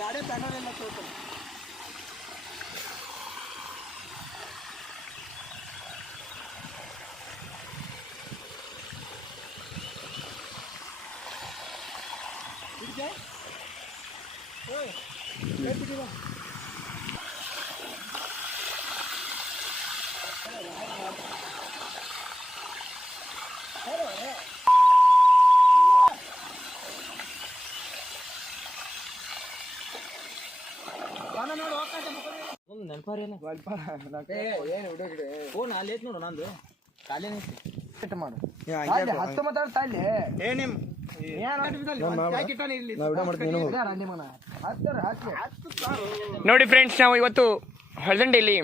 ಗಾಡಿ ಪೆಟ್ರೋಲ್ ಎಲ್ಲ ತೋರ್ತಾರೆ ನೋಡು ನಂದು ಕಾಲೇನೈತಿ ಮಾಡು ಹತ್ತು ಮಾತಾಡ್ತಾ ಇಲ್ಲಿ ನೋಡಿ ಫ್ರೆಂಡ್ಸ್, ನಾವು ಇವತ್ತು ಹೊಳದಂಡೆಯಲ್ಲಿ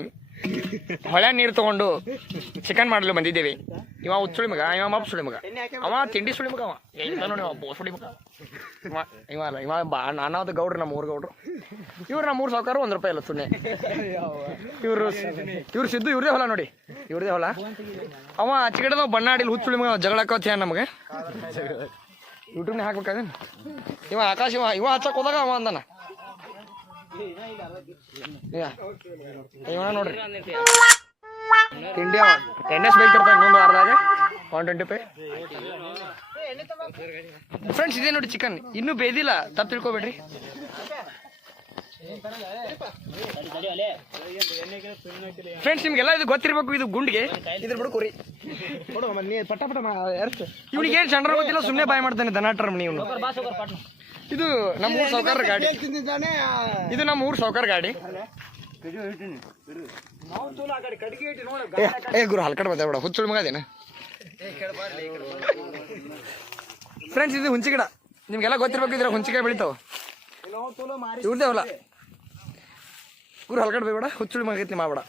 ಹೊಳೆ ನೀರು ತಗೊಂಡು ಚಿಕನ್ ಮಾಡಲು ಬಂದಿದ್ದೇವೆ. ಇವ ಉಚ್ಚುಳಿ ಮಗ, ಇವ ಮಪ್ಪ ಸುಳಿ ಮಗ, ಅವ ತಿಂಡಿ ಸುಳಿ ಮಗ, ಅವ ಇಲ್ಲ ನೋಡಿ ಅವ ಬೋಸುಳಿ ಮಗ. ಇವ ಅಲ್ಲ, ಇವ ನಾನಾவது ಗೌಡ್ರು, ನಮ್ಮ ಊರು ಗೌಡ್ರು. ಇವ್ರು ನಮ್ಮ ಊರು ಸಾವುಕಾರ, 1 ರೂಪಾಯಿ ಇಲ್ಲ ಸುಮ್ಮನೆ. ಇವ್ರು ಸಿದ್ದು, ಇವ್ರದೇ ಹೊಲ ನೋಡಿ, ಇವ್ರದೇ ಹೊಲ. ಅವ ಆಚೆಗಡೆ ಬಣ್ಣಾಡಿಲಿ ಹುಚ್ಚುಳಿ ಮಗ, ಜಗಳಾಕತ್ಯ ನಮಗೆ. ಯೂಟ್ಯೂಬ್ನಾಗ ಹಾಕ್ಬೇಕಾದ್ರೆ ಇವ ಆಕಾಶ, ಇವ ಹಚ್ಚಕ್ ಹೋದಾಗ ಅವ ಅಂದನ. ಇವ ನೋಡ್ರಿ ತಿಂಡಿ, ಅವ ಎಣ್ಣೆಸ್ ಬೇಕಿರ್ತಾವ ಇನ್ನೊಂದು ವಾರದಾಗ 120 ರೂಪಾಯಿ. ಫ್ರೆಂಡ್ಸ್, ಇದೇ ನೋಡಿ ಚಿಕನ್, ಇನ್ನೂ ಬೇದಿಲ್ಲ, ತಪ್ಪು ತಿಳ್ಕೊಬೇಡ್ರಿ. ಫ್ರೆಂಡ್ಸ್, ನಿಮ್ಗೆಲ್ಲ ಇದು ಗೊತ್ತಿರ್ಬೇಕು, ಇದು ಗುಂಡಿಗೆ ಇದ್ರ ಬಿಡು ಕುರಿ ಪಟ ಪಟ ಇವ್ನಿಗೆ ಏನ್ ಚಂದ್ರ ಗೊತ್ತಿಲ್ಲ, ಸುಮ್ಮನೆ ಬಾಯ್ ಮಾಡ್ತಾನೆ ದನಾಟರ್ ಮನಿ. ಇವನು ಇದು ನಮ್ಮ ಊರ್ ಸಾವುಕಾರ ಗಾಡಿ, ಇದು ನಮ್ಮ ಊರ್ ಸಾವುಕಾರ ಗಾಡಿ. ಏ ಗುರು ಹಲ್ಕಡ್ ಬದ ಬಿಡ, ಹುಚ್ಚುಳ ಮಗ ಅದೇನ. ಫ್ರೆಂಡ್ಸ್, ಇದು ಹುಂಚಿ ಗಿಡ, ನಿಮ್ಗೆಲ್ಲ ಗೊತ್ತಿರ್ಬೇಕು, ಇದ್ರ ಹುಂಚಿಕಾಯಿ ಬೆಳಿತಾವ, ಇವ್ರದೇ ಹೊಲ. ಗುರು ಹಲ್ಕಡ್ ಬೇಡ, ಹುಚ್ಚುಳ ಮಗ ಐತಿ ಮಾಡಬೇಡ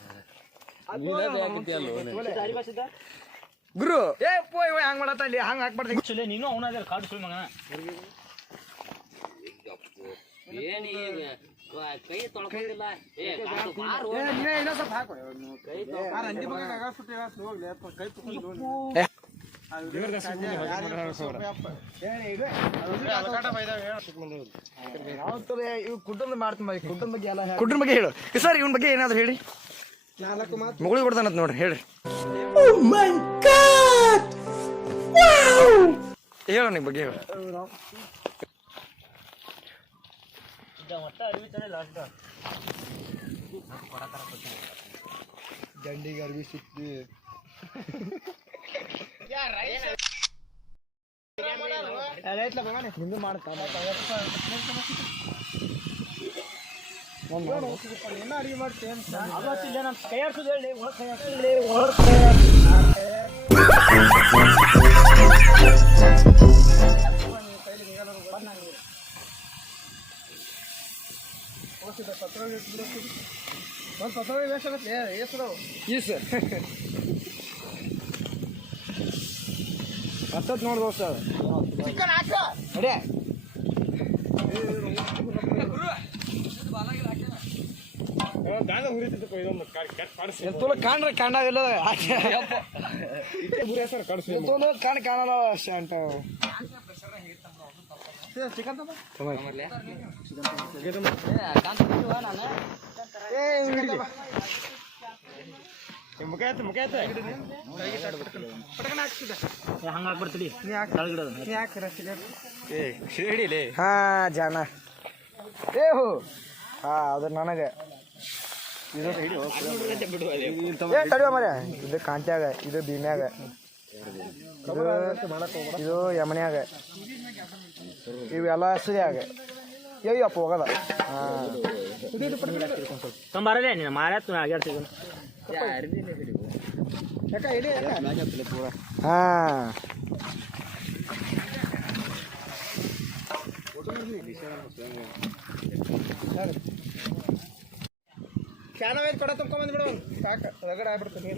ಗುರು. ಏ ಪೋಯ್ ಹಂಗ್ ಮಾಡತ್ತ ಇಲ್ಲಿ, ಹಂಗ ಹಾಕ್ಬಾರ್ದು. ನೀನು ಅವನ ಕಾಡು ಸುಳಿ ಮಗ. ಕೈ ತೊಳ್ಕೊಂಡಿಲ್ಲ. ಕುಟುಂಬ ಮಾಡ್ತೀನಿ, ಕುಟುಂಬ ಬಗ್ಗೆ ಎಲ್ಲ ಕುಟ್ರ ಬಗ್ಗೆ ಹೇಳು ಸರ್, ಇವನ್ ಬಗ್ಗೆ ಏನಾದ್ರು ಹೇಳಿ. 4 ಮಾತು ಮುಗುಳಿ ಕೊಡ್ತಾನತ್ ನೋಡ್ರಿ, ಹೇಳ್ರಿ. ಹೇಳು ನಿಮ್ ಬಗ್ಗೆ ಹೇಳು. ದಂಡಿಗೆ ಅರ್ವಿ ಸಿಕ್ತಿ ನಿಂದು ಮಾಡ್ತಾ ಏನು ಅಡಿಗೆ ಮಾಡ್ತೇನೆ ಕೈ ಆಡ್ಸೋದು ಹೇಳಿ. ಒಂದು ಪತ್ರ ವೇಷ ಆಗುತ್ತೆ ಎಷ್ಟು ಹತ್ತತ್ತು ನೋಡಿ ದೋಸ್ತ ಚಿಕನ್ ಹಾಕ ನೋಡಿ. ಕಾಣ್ರಿ ಕಾಣಾಗಿಲ್ಲ ಕಾಣ ಕಾಣಲ್ಲ ಶಾಂಟ ಚಿಕನ್ ಹಾ ಜಾನ ಏ ಹೋ ಹಾ ಅದ್ರ ನನಗೆ ತಡಿಯೋ ಮರ. ಇದು ಕಾಂಟ್ಯಾಗ, ಇದು ಭೀಮ್ಯಾಗ, ಇದು ಯಮನ್ಯಾಗ, ಇವೆಲ್ಲ ಹಸಿರಿಯಾಗ ಅಯ್ಯಪ್ಪ ಹೋಗದ. ತೊಂಬಾರದೆ ನೀನು ಮಾರ ಹಾ ಕ್ಯಾನವೇದ್ ಕೊಡ ತುಂಬ್ಕೊಂಬಂದ್ಬಿಡು, ಸಾಕು ರಗಡ ಆಗ್ಬಿಡ್ತೀನಿ.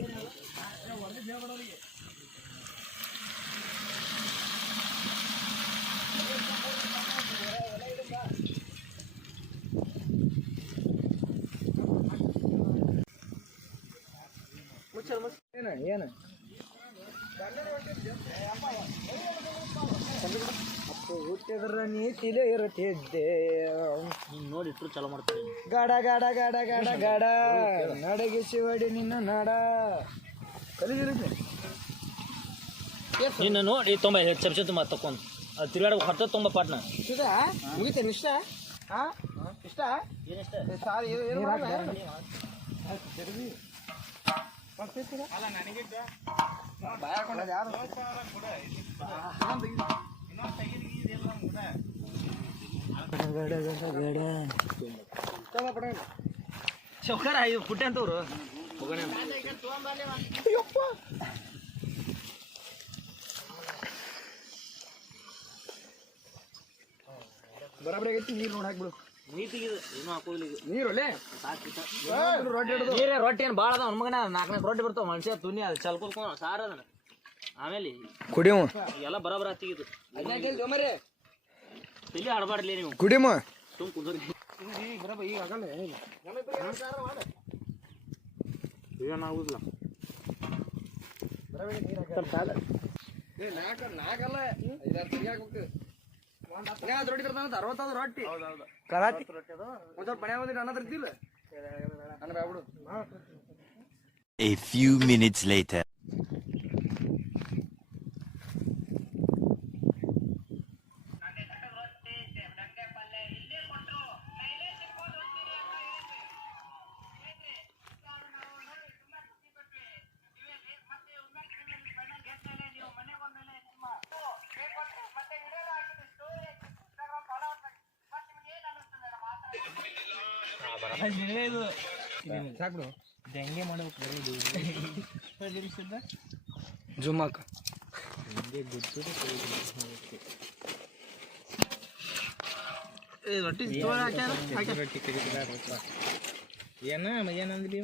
ಏನು ಏನು ಹುಟ್ಟಿದ್ರ ನೀತಿಲೇ ಇರುತ್ತಿದ್ದೆ ಹಿಂಗ್ ನೋಡಿ ಇಟ್ರು ಚಲೋ ಮಾಡ್ತಾರೆ ಗಡ ಗಡ ಗಡ ಗಡ ಗಡ ನಡಗಿಸಿ ಹೊಡಿ ನಿನ್ನ ನಡ ಕಲಿಗಿರುತ್ತೆ ನಿನ್ನ ನೋಡಿ ತುಂಬ ಚಮಚ ತುಂಬ ತಕೊಂಡು ಅದು ತಿರುಗಾಡ ಹೊತ್ತ ತುಂಬ ಪಾಟ್ನ ಇಷ್ಟಾ ಮುಗಿತೇನೆ ಇಷ್ಟ ಹಾ ಇಷ್ಟ ಏನಿಷ್ಟ ಸಾರಿ ಏನು ಚೌಕಾರ ಇದು ಪುಟ್ಟೆ ಅಂತವ್ರು ಬರಾಬರಿ ಆಗೈತಿ ನೀರು ನೋಡಿ ಹಾಕ್ಬಿಡು ನೀತಿಗಿದೆ ಏನು ಹಾಕೋದಿಲ್ಲ ಈಗ ನೀರು ಅಲ್ಲೇ ನೀರೇ ರೊಟ್ಟಿ ಏನು ಭಾಳ ಅದಾವ ಮಗನ 4 ರೊಟ್ಟಿ ಬರ್ತಾವ ಮನುಷ್ಯ ತುನಿ ಅದು ಚಲ್ಕೋದ್ಕೊಂಡು ಸಾರ ಅದನ್ನ ಆಮೇಲೆ ಕುಡಿಯಮ್ಮ ಎಲ್ಲ ಬರಾಬರ ಹತ್ತಿಗಿದು ಇಲ್ಲಿ ಆಡಬಾರ್ಲಿ ನೀವು ಕುಡಿಯಮ್ಮ ತುಂಬ ಕುಂದ್ರಿ ಈಗ ಆಗಲ್ಲ ಏನಾಗುದಿಲ್ಲ ನಾಲ್ಕಲ್ಲ 5 ರೊಟ್ಟಿ ತರ್ತಾನ 60 ರೊಟ್ಟಿ ಒಂದ್ ಸ್ವಲ್ಪ ಮನೆ ಬಂದಿಟ್ಟು ಅನ್ನ ತರ್ತಿಲ್ಲ ಅನ್ನ ಬ್ಯಾಬಿಡು A few minutes later. ಸಾಕ್ಬಿಡು ಹೆಂಗೆ ಮಾಡ್ಬೇಕು ಜುಮ್ಮಾಕ ರೊಟ್ಟಿ ಏನಂದ್ರಿ